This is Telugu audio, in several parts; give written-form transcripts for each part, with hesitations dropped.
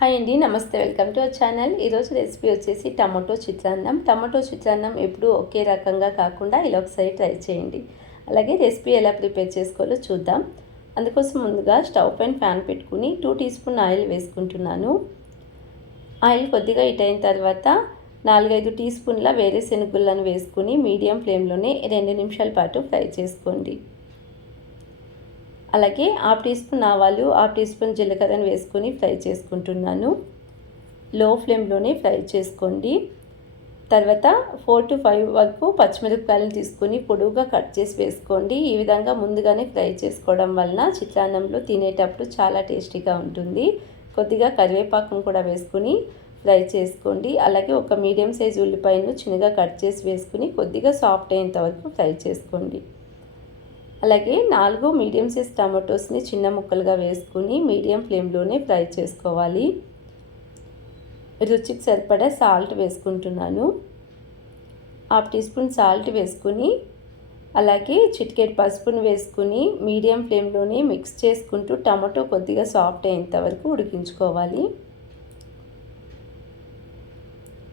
హాయ్ అండి, నమస్తే. Welcome to our channel. ఈరోజు రెసిపీ వచ్చేసి టమాటో చిత్రాన్నం. టమాటో చిత్రాన్నం ఎప్పుడూ ఒకే రకంగా కాకుండా ఇలా ఒకసారి ట్రై చేయండి. అలాగే రెసిపీ ఎలా ప్రిపేర్ చేసుకోవాలో చూద్దాం. అందుకోసం ముందుగా స్టవ్ పైన ప్యాన్ పెట్టుకుని 2 టీ స్పూన్ ఆయిల్ వేసుకుంటున్నాను. ఆయిల్ కొద్దిగా హీట్ అయిన తర్వాత 4-5 టీ స్పూన్ల వేరుశెనగుళ్ళను వేసుకుని మీడియం ఫ్లేమ్లోనే 2 నిమిషాల పాటు ఫ్రై చేసుకోండి. అలాగే 1/2 టీ స్పూన్ ఆవాలు, 1/2 టీ స్పూన్ జీలకర్రను వేసుకొని ఫ్రై చేసుకుంటున్నాను. లో ఫ్లేమ్లోనే ఫ్రై చేసుకోండి. తర్వాత 4 to 5 వరకు పచ్చిమిరపకాయలను తీసుకొని పొడువుగా కట్ చేసి వేసుకోండి. ఈ విధంగా ముందుగానే ఫ్రై చేసుకోవడం వలన చిత్రాన్నంలో తినేటప్పుడు చాలా టేస్టీగా ఉంటుంది. కొద్దిగా కరివేపాకును కూడా వేసుకుని ఫ్రై చేసుకోండి. అలాగే ఒక మీడియం సైజు ఉల్లిపాయను చిన్నగా కట్ చేసి వేసుకుని కొద్దిగా సాఫ్ట్ అయ్యేంత వరకు ఫ్రై చేసుకోండి. అలాగే 4 మీడియం సైజ్ టమాటోస్ని చిన్న ముక్కలుగా వేసుకుని మీడియం ఫ్లేమ్లోనే ఫ్రై చేసుకోవాలి. రుచికి సరిపడా సాల్ట్ వేసుకుంటున్నాను. 1/2 టీ స్పూన్ సాల్ట్ వేసుకుని అలాగే చిటికెడు పసుపును వేసుకుని మీడియం ఫ్లేమ్లోనే మిక్స్ చేసుకుంటూ టమాటో కొద్దిగా సాఫ్ట్ అయ్యేంత వరకు ఉడికించుకోవాలి.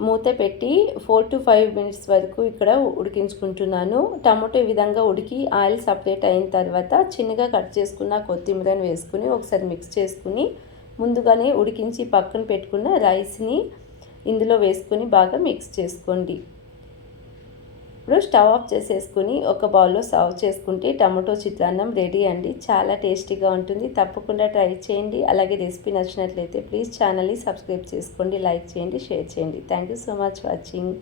మూత పెట్టి 4 to 5 మినిట్స్ వరకు ఇక్కడ ఉడికించుకుంటున్నాను. టమాటో ఈ విధంగా ఉడికి ఆయిల్ సపరేట్ అయిన తర్వాత చిన్నగా కట్ చేసుకున్న కొత్తిమీరను వేసుకుని ఒకసారి మిక్స్ చేసుకుని ముందుగానే ఉడికించి పక్కన పెట్టుకున్న రైస్ని ఇందులో వేసుకొని బాగా మిక్స్ చేసుకోండి. ఇప్పుడు స్టవ్ ఆఫ్ చేసేసుకుని ఒక బౌల్లో సర్వ్ చేసుకుంటే టమాటో చిత్రాన్నం రెడీ అండి. చాలా టేస్టీగా ఉంటుంది. తప్పకుండా ట్రై చేయండి. అలాగే రెసిపీ నచ్చినట్లయితే ప్లీజ్ ఛానల్ని సబ్స్క్రైబ్ చేసుకోండి, లైక్ చేయండి, షేర్ చేయండి. Thank you so much watching.